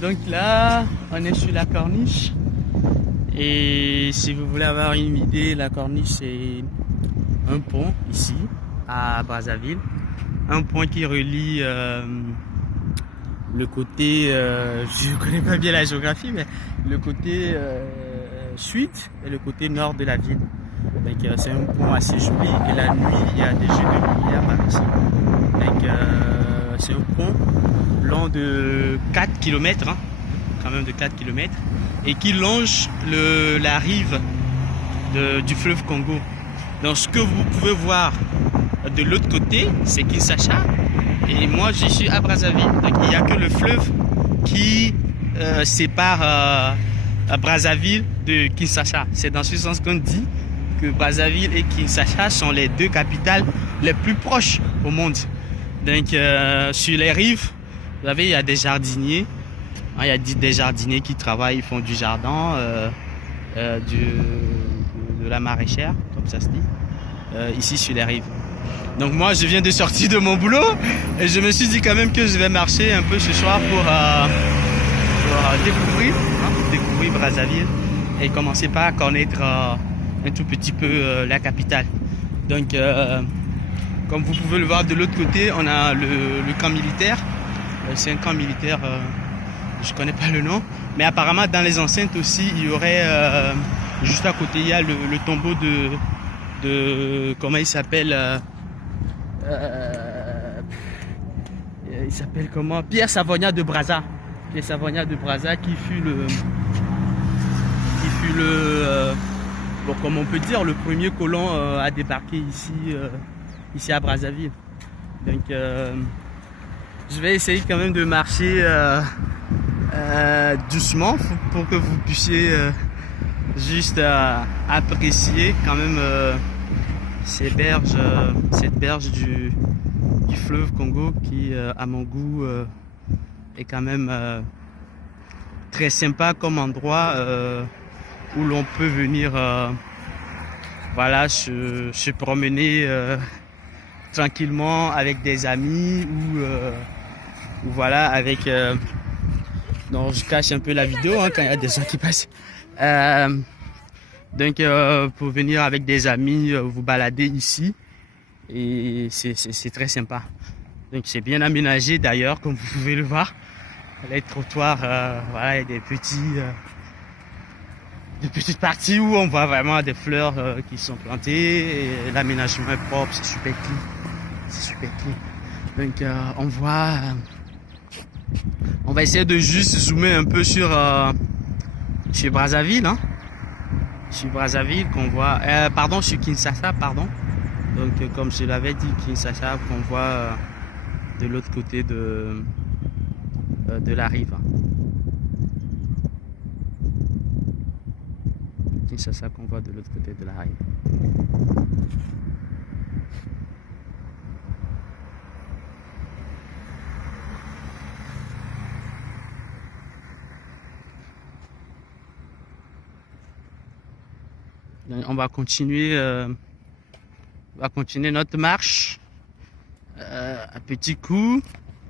Donc là, on est sur la corniche. Et si vous voulez avoir une idée, la corniche c'est un pont ici à Brazzaville. Un pont qui relie le côté, je ne connais pas bien la géographie, mais le côté sud et le côté nord de la ville. Donc c'est un pont assez joli et la nuit il y a des jeux de lumière par ici. Donc c'est un pont long de 4 km, hein, quand même de 4 km, et qui longe la rive du fleuve Congo. Donc ce que vous pouvez voir de l'autre côté, c'est Kinshasa, et moi je suis à Brazzaville. Donc il n'y a que le fleuve qui sépare Brazzaville de Kinshasa. C'est dans ce sens qu'on dit que Brazzaville et Kinshasa sont les deux capitales les plus proches au monde. Donc sur les rives, vous savez, il y a des jardiniers. Il y a des jardiniers qui travaillent, ils font du jardin, de la maraîchère, comme ça se dit, ici sur les rives. Donc moi, je viens de sortir de mon boulot et je me suis dit quand même que je vais marcher un peu ce soir pour découvrir Brazzaville et commencer par connaître un tout petit peu la capitale. Donc, comme vous pouvez le voir de l'autre côté, on a le camp militaire. C'est un camp militaire, je connais pas le nom, mais apparemment dans les enceintes aussi, il y aurait juste à côté, il y a le tombeau de comment il s'appelle, il s'appelle comment, Pierre Savognat de Brazza. Pierre Savognat de Brazza qui fut bon, comme on peut dire, le premier colon à débarquer ici à Brazzaville. Donc je vais essayer quand même de marcher doucement pour que vous puissiez juste apprécier quand même cette berge du fleuve Congo qui, à mon goût, est quand même très sympa comme endroit où l'on peut venir voilà, se promener tranquillement avec des amis ou voilà avec donc je cache un peu la vidéo hein, quand il y a des gens qui passent donc pour venir avec des amis vous balader ici et c'est très sympa. Donc c'est bien aménagé d'ailleurs comme vous pouvez le voir, les trottoirs voilà, il y a des petites parties où on voit vraiment des fleurs qui sont plantées et l'aménagement est propre, c'est super clean. C'est super clean. Donc on va essayer de juste zoomer un peu sur Brazzaville, hein. Sur Brazzaville qu'on voit, pardon, sur Kinshasa, pardon. Donc comme je l'avais dit, Kinshasa qu'on voit de l'autre côté de la rive. Kinshasa qu'on voit de l'autre côté de la rive. On va continuer notre marche à petits coups.